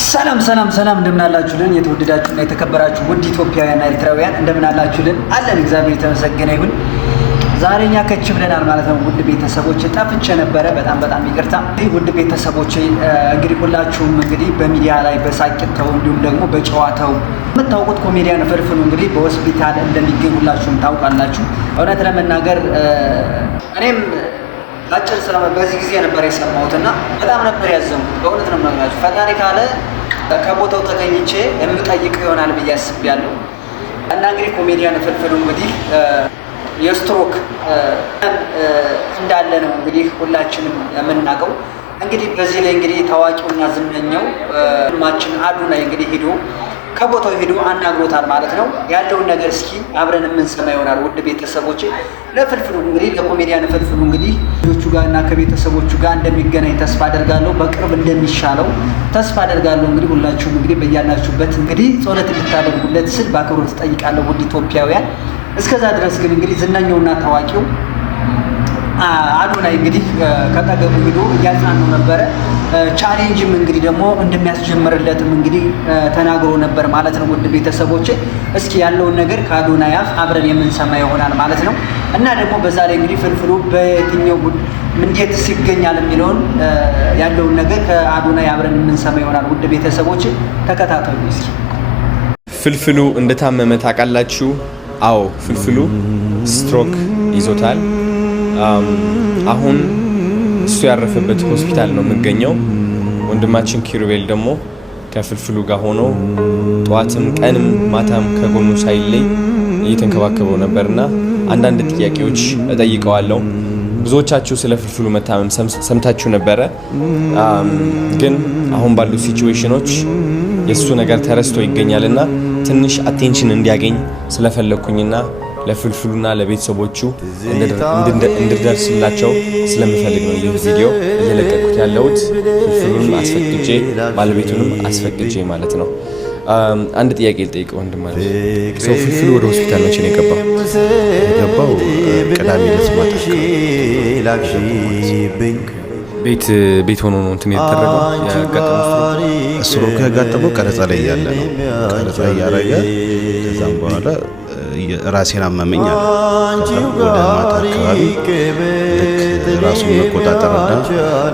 ሰላም እንደምን አላችሁልን? የተወደዳችሁና የተከበራችሁ ውድ ኢትዮጵያውያንና ኤርትራውያን እንደምን አላችሁልን? አለን እግዚአብሔር የተመሰገነ ይሁን። ዛሬኛ ከች ብለናል ማለት ነው። ውድ ቤተሰቦች ጠፍቼ ነበረ፣ በጣም ይቅርታ። ውድ ቤተሰቦች እንግዲህ ሁላችሁም እንግዲህ በሚዲያ ላይ በሳቂታው እንዲሁም ደግሞ በጨዋታው የምታውቁት ኮሜዲያን ፍልፍሉ እንግዲህ በሆስፒታል እንደሚገኝ ሁላችሁም ታውቃላችሁ። እውነት ለመናገር እኔም አጭር ስለማ በዚህ ጊዜ ነበር የሰማሁትና በጣም ነበር ያዘንኩት። በእውነት ነው የምነግራችሁ። ፈጣሪ ካለ ከቦታው ተገኝቼ የምጠይቀው ይሆናል ብዬ አስቤያለሁ። እና እንግዲህ ኮሜዲያን ፍልፍሉ እንግዲህ የስትሮክ እንዳለ ነው እንግዲህ ሁላችንም የምናውቀው። እንግዲህ በዚህ ላይ እንግዲህ ታዋቂውና ዝነኛው ማችን አዶናይ እንግዲህ ከቦታው ሄዶ አናግሮታል ማለት ነው። ያለውን ነገር እስኪ አብረን የምንሰማ ይሆናል። ውድ ቤተሰቦች ለፍልፍሉ እንግዲህ ለኮሜዲያን ፍልፍሉ እንግዲህ ልጆቹ ጋር እና ከቤተሰቦቹ ጋር እንደሚገናኝ ተስፋ አደርጋለሁ። በቅርብ እንደሚሻለው ተስፋ አደርጋለሁ። እንግዲህ ሁላችሁም እንግዲህ በያላችሁበት እንግዲህ ጸሎት እንድታደርጉለት ስል በአክብሮት እጠይቃለሁ ውድ ኢትዮጵያውያን። እስከዛ ድረስ ግን እንግዲህ ዝነኛውና ታዋቂው አዶናይ እንግዲህ ከጠገቡ ሄዶ እያጽናነው ነበረ። ቻሌንጅም እንግዲህ ደግሞ እንደሚያስጀምርለትም እንግዲህ ተናግሮ ነበር ማለት ነው። ውድ ቤተሰቦች እስኪ ያለውን ነገር ከአዶናይ አፍ አብረን የምንሰማ ይሆናል ማለት ነው። እና ደግሞ በዛ ላይ እንግዲህ ፍልፍሉ በየትኛው እንዴትስ ይገኛል የሚለውን ያለውን ነገር ከአዶናይ አብረን የምንሰማ ይሆናል። ውድ ቤተሰቦች ተከታተሉ እስኪ። ፍልፍሉ እንደታመመ ታውቃላችሁ? አዎ፣ ፍልፍሉ ስትሮክ ይዞታል። አሁን እሱ ያረፈበት ሆስፒታል ነው የምገኘው። ወንድማችን ኪሩቤል ደግሞ ከፍልፍሉ ጋር ሆኖ ጠዋትም ቀንም ማታም ከጎኑ ሳይለይ እየተንከባከበው ነበርና አንዳንድ ጥያቄዎች እጠይቀዋለሁ። ብዙዎቻችሁ ስለ ፍልፍሉ መታመም ሰምታችሁ ነበረ። ግን አሁን ባሉ ሲቹዌሽኖች የእሱ ነገር ተረስቶ ይገኛልና ትንሽ አቴንሽን እንዲያገኝ ስለፈለኩኝና ለፍልፍሉና ለቤተሰቦቹ እንድደርስላቸው ስለምፈልግ ነው ይህ ቪዲዮ እየለቀቁት ያለሁት። ፍልፍሉንም አስፈቅጄ ባለቤቱንም አስፈቅጄ ማለት ነው። አንድ ጥያቄ ልጠይቅ ወንድም ማለት ነው። ፍልፍሉ ወደ ሆስፒታል መቼ ነው የገባው? ቅዳሜ ዕለት ማታ ቤት ሆኖ ነው እንትን የተደረገው ያጋጠመው። ስትሮክ ያጋጠመው ቀረጻ ላይ እያለ ነው። ቀረጻ እያደረገ ከዛም በኋላ ራሴን አመመኝ አለ። ወደ ማታ አካባቢ ልክ ራሱን መቆጣጠርና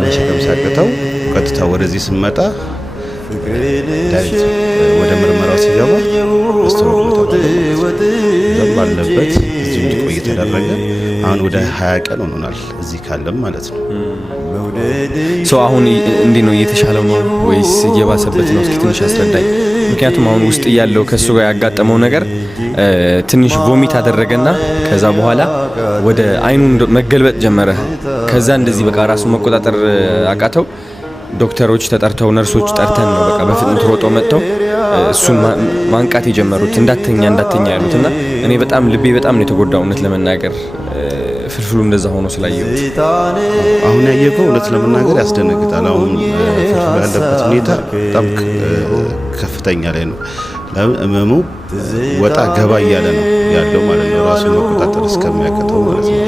መሸከም ሲያቅተው ቀጥታ ወደዚህ ስመጣ ዳይሬክት ወደ ምርመራው ሲገባ ስትሮክ ባለበት እዚሁ እንዲቆይ ተደረገ። አሁን ወደ 20 ቀን ሆኖናል እዚህ ካለም ማለት ነው። አሁን እንዴት ነው? እየተሻለው ነው ወይስ እየባሰበት ነው? እስኪ ትንሽ አስረዳኝ። ምክንያቱም አሁን ውስጥ ያለው ከሱ ጋር ያጋጠመው ነገር ትንሽ ቮሚት አደረገና ከዛ በኋላ ወደ አይኑ መገልበጥ ጀመረ። ከዛ እንደዚህ በቃ ራሱን መቆጣጠር አቃተው። ዶክተሮች ተጠርተው ነርሶች ጠርተን ነው በቃ በፍጥነት ሮጦ መጥተው እሱን ማንቃት የጀመሩት እንዳተኛ ያሉትና እኔ ልቤ በጣም ነው የተጎዳው እውነት ለመናገር ፍልፍሉ እንደዛ ሆኖ ስላየሁት። አሁን ያየከው እውነት ለመናገር ያስደነግጣል። አሁን ፍልፍሉ ያለበት ሁኔታ በጣም ከፍተኛ ላይ ነው። ህመሙ ወጣ ገባ እያለ ነው ያለው ማለት ነው። ራሱን መቆጣጠር እስከሚያቅተው ማለት ነው።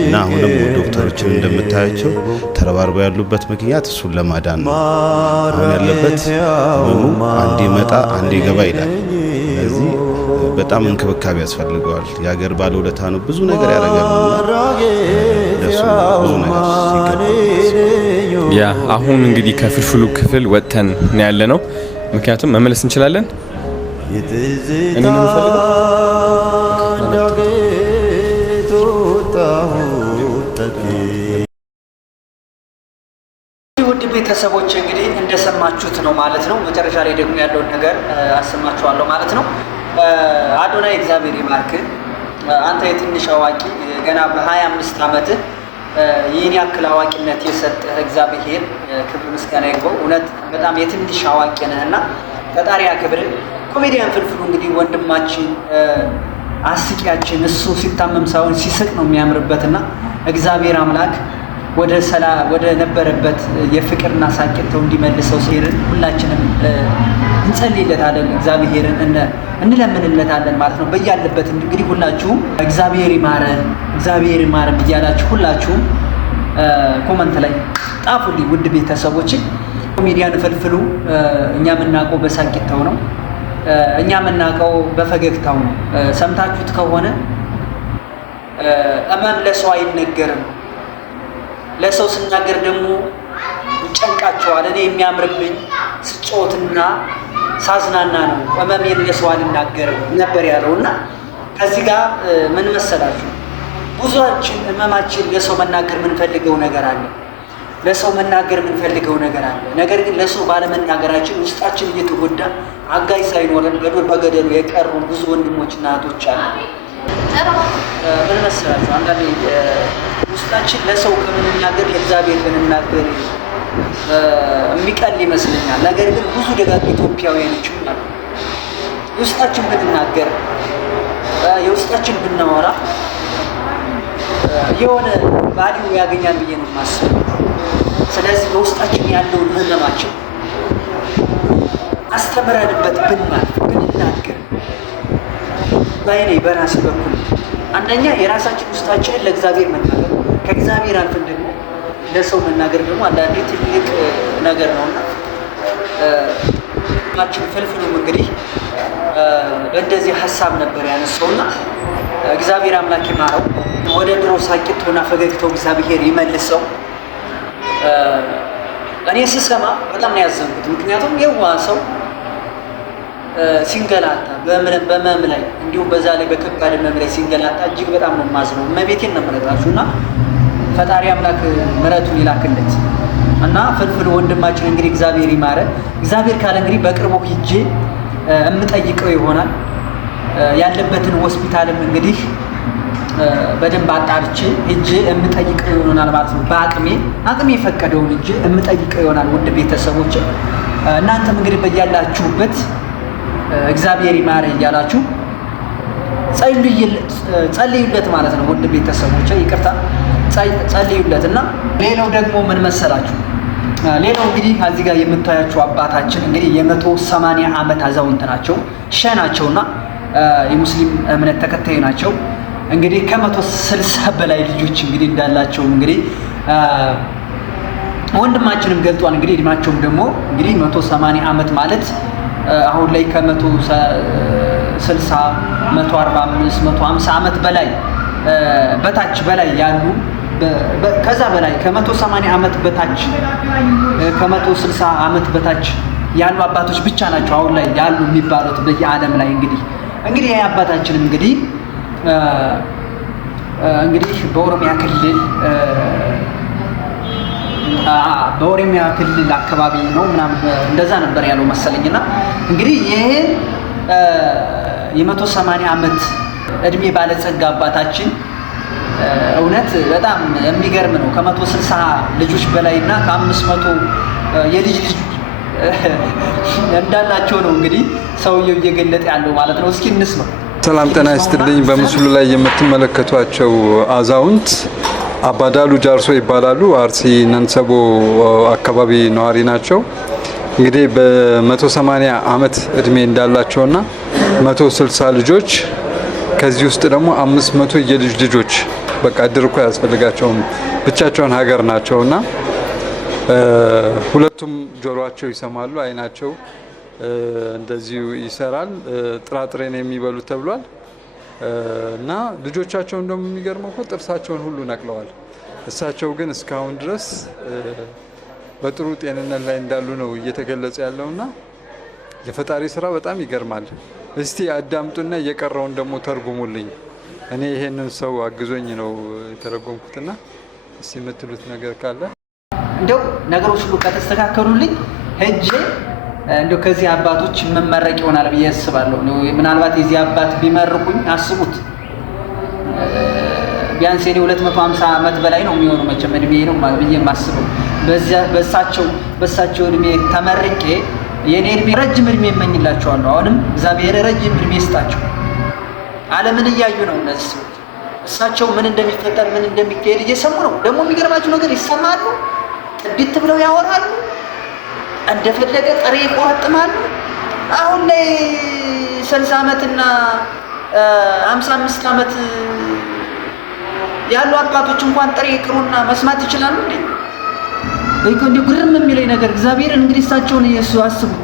እና አሁንም ዶክተሮችን እንደምታያቸው ተረባርበው ያሉበት ምክንያት እሱን ለማዳን ነው። አሁን ያለበት ህመሙ አንዴ መጣ አንዴ ገባ ይላል። ስለዚህ በጣም እንክብካቤ ያስፈልገዋል። የሀገር ባለውለታ ነው። ብዙ ነገር ያደርጋልና ለሱ ብዙ ነገር ሲገባ ያ አሁን እንግዲህ ከፍልፍሉ ክፍል ወጥተን ነው ያለ ነው። ምክንያቱም መመለስ እንችላለን። እኔ ነው የምፈልገው። ውድ ቤተሰቦች እንግዲህ እንደሰማችሁት ነው ማለት ነው። መጨረሻ ላይ ደግሞ ያለውን ነገር አሰማችኋለሁ ማለት ነው። አዶናይ እግዚአብሔር ይባርክ። አንተ የትንሽ አዋቂ ገና በ25 ዓመትህ ይህን ያክል አዋቂነት የሰጠህ እግዚአብሔር ክብር ምስጋና ይግባው። እውነት በጣም የትንሽ አዋቂ ነህና ፈጣሪ ያክብርህ። ኮሜዲያን ፍልፍሉ እንግዲህ ወንድማችን አስቂያችን እሱ ሲታመም ሳይሆን ሲስቅ ነው የሚያምርበትና እግዚአብሔር አምላክ ወደ ነበረበት የፍቅርና ሳቂተው እንዲመልሰው ሲሄድን ሁላችንም እንጸልይለታለን፣ እግዚአብሔርን እንለምንለታለን ማለት ነው። በያለበት እንግዲህ ሁላችሁም እግዚአብሔር ይማረ ብያላችሁ ሁላችሁም ኮመንት ላይ ጣፉልኝ ውድ ቤተሰቦች። ኮሜዲያን ፍልፍሉ እኛ የምናውቀው በሳቂታው ነው። እኛ የምናውቀው በፈገግታው ነው። ሰምታችሁት ከሆነ እመም ለሰው አይነገርም፣ ለሰው ስናገር ደግሞ ይጨንቃቸዋል። እኔ የሚያምርብኝ ስጫወትና ሳዝናና ነው፣ እመሜን ለሰው አልናገርም ነበር ያለውና ከዚህ ጋር ምን መሰላችሁ? ብዙዎቻችን እመማችን ለሰው መናገር የምንፈልገው ነገር አለ፣ ለሰው መናገር የምንፈልገው ነገር አለ። ነገር ግን ለሰው ባለመናገራችን ውስጣችን እየተጎዳ አጋይ ሳይኖረን በዱር በገደሉ የቀሩ ብዙ ወንድሞችና እህቶች አሉ። ምን መሰላችሁ? አንዳንዴ ውስጣችን ለሰው ከምንናገር ለእግዚአብሔር ብንናገር የሚቀል ይመስለኛል። ነገር ግን ብዙ ደጋግ ኢትዮጵያውያኖችም አሉ። የውስጣችን ብንናገር የውስጣችን ብናወራ የሆነ ቫልዩ ያገኛል ብዬ ነው የማስበው። ስለዚህ በውስጣችን ያለውን ህመማችን አስተምረንበት ብንናገር ባይኔ በራስ በኩል አንደኛ የራሳችን ውስጣችንን ለእግዚአብሔር መናገር፣ ከእግዚአብሔር አልፈን ደግሞ ለሰው መናገር ደግሞ አንዳንዴ ትልቅ ነገር ነውና ማችን ፍልፍሉም እንግዲህ በእንደዚህ ሀሳብ ነበር ያነሳውና እግዚአብሔር አምላክ ይማረው፣ ወደ ድሮ ሳቂቶና ፈገግታው እግዚአብሔር ይመልሰው። እኔ ስሰማ በጣም ነው ያዘንኩት። ምክንያቱም የዋ ሰው ሲንገላታ በመም ላይ እንዲሁም በዛ ላይ በከባድ መም ላይ ሲንገላታ እጅግ በጣም ነው የማዝነው። እመቤቴን ነው የምነግራችሁ እና ፈጣሪ አምላክ ምሕረቱን ይላክለት እና ፍልፍሉ ወንድማችን እንግዲህ እግዚአብሔር ይማረ። እግዚአብሔር ካለ እንግዲህ በቅርቡ ሂጄ እምጠይቀው ይሆናል። ያለበትን ሆስፒታልም እንግዲህ በደንብ አጣርቼ ሂጄ እምጠይቀው ይሆናል ማለት ነው። አቅሜ የፈቀደውን ሂጄ እምጠይቀው ይሆናል። ውድ ቤተሰቦች እናንተም እንግዲህ በያላችሁበት እግዚአብሔር ይማረ እያላችሁ ጸልዩለት ማለት ነው። ውድ ቤተሰቦች ይቅርታ ጸልዩለት እና ሌላው ደግሞ ምን መሰላችሁ? ሌላው እንግዲህ እዚህ ጋር የምታያቸው አባታችን እንግዲህ የ180 ዓመት አዛውንት ናቸው፣ ናቸውና የሙስሊም እምነት ተከታይ ናቸው። እንግዲህ ከ160 በላይ ልጆች እንግዲህ እንዳላቸው እንግዲህ ወንድማችንም ገልጧል። እንግዲህ እድሜያቸውም ደግሞ እንግዲህ 180 ዓመት ማለት አሁን ላይ ከ160 145 150 ዓመት በላይ በታች በላይ ያሉ ከዛ በላይ ከ180 ዓመት በታች ከ160 ዓመት በታች ያሉ አባቶች ብቻ ናቸው አሁን ላይ ያሉ የሚባሉት በየዓለም ላይ እንግዲህ ይሄ አባታችን እንግዲህ በኦሮሚያ ክልል አካባቢ ነው ምናምን እንደዛ ነበር ያለው መሰለኝና እንግዲህ ይሄ የ180 ዓመት እድሜ ባለጸጋ አባታችን እውነት በጣም የሚገርም ነው። ከ160 ልጆች በላይና ከ500 የልጅ ልጅ እንዳላቸው ነው እንግዲህ ሰውየው እየገለጠ ያለው ማለት ነው። እስኪ እንስማው። ሰላም ጤና ይስጥልኝ። በምስሉ ላይ የምትመለከቷቸው አዛውንት አባዳሉ ጃርሶ ይባላሉ። አርሲ ነንሰቦ አካባቢ ነዋሪ ናቸው። እንግዲህ በ180 ዓመት እድሜ እንዳላቸውና 160 ልጆች ከዚህ ውስጥ ደግሞ 500 የልጅ ልጆች በቃ እድር እኮ ያስፈልጋቸውም ብቻቸውን ሀገር ናቸውና ሁለቱም ጆሮአቸው ይሰማሉ፣ አይናቸው እንደዚሁ ይሰራል። ጥራጥሬን የሚበሉ ተብሏል እና ልጆቻቸው እንደውም የሚገርመው እኮ ጥርሳቸውን ሁሉ ነቅለዋል። እሳቸው ግን እስካሁን ድረስ በጥሩ ጤንነት ላይ እንዳሉ ነው እየተገለጸ ያለውና የፈጣሪ ስራ በጣም ይገርማል። እስቲ አዳምጡና እየቀረውን ደግሞ ተርጉሙልኝ። እኔ ይሄንን ሰው አግዞኝ ነው የተረጎምኩትና እስቲ የምትሉት ነገር ካለ እንደው ነገሮች ሁሉ ከተስተካከሉልኝ ሄጄ እንደው ከዚህ አባቶች መመረቅ ይሆናል ብዬ አስባለሁ። ምናልባት የዚህ አባት ቢመርቁኝ አስቡት፣ ቢያንስ የኔ 250 ዓመት በላይ ነው የሚሆነው መቼም እድሜ ነው ብዬ የማስበው። በሳቸው እድሜ ተመርቄ የኔ እድሜ ረጅም እድሜ እመኝላቸዋለሁ። አሁንም እግዚአብሔር ረጅም እድሜ ይስጣቸው። ዓለምን እያዩ ነው እነዚህ ሰዎች። እሳቸው ምን እንደሚፈጠር ምን እንደሚካሄድ እየሰሙ ነው። ደግሞ የሚገርማቸው ነገር ይሰማሉ፣ ጥቢት ብለው ያወራሉ፣ እንደፈለገ ጥሬ ይቆረጥማሉ። አሁን ላይ 60 ዓመትና 55 ዓመት ያሉ አባቶች እንኳን ጥሬ ይቅሩና መስማት ይችላሉ እንዴ? እንደ ግርም የሚለኝ ነገር እግዚአብሔርን እንግዲህ እሳቸውን ኢየሱ አስቡት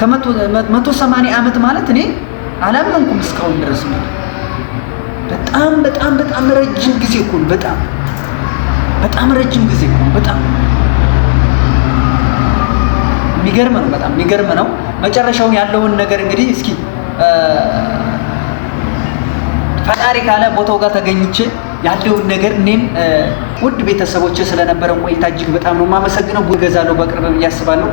ከ180 ዓመት ማለት እኔ አላመንኩም እስካሁን ድረስ ነው። በጣም ረጅም ጊዜ እኮ ነው። በጣም ረጅም ጊዜ እኮ ነው። በጣም የሚገርም ነው። በጣም የሚገርም ነው። መጨረሻውን ያለውን ነገር እንግዲህ እስኪ ፈጣሪ ካለ ቦታው ጋር ተገኝቼ ያለውን ነገር እኔም ውድ ቤተሰቦቼ ስለነበረን ቆይታ እጅግ በጣም ነው የማመሰግነው። እገዛለሁ በቅርብ ብዬ አስባለሁ።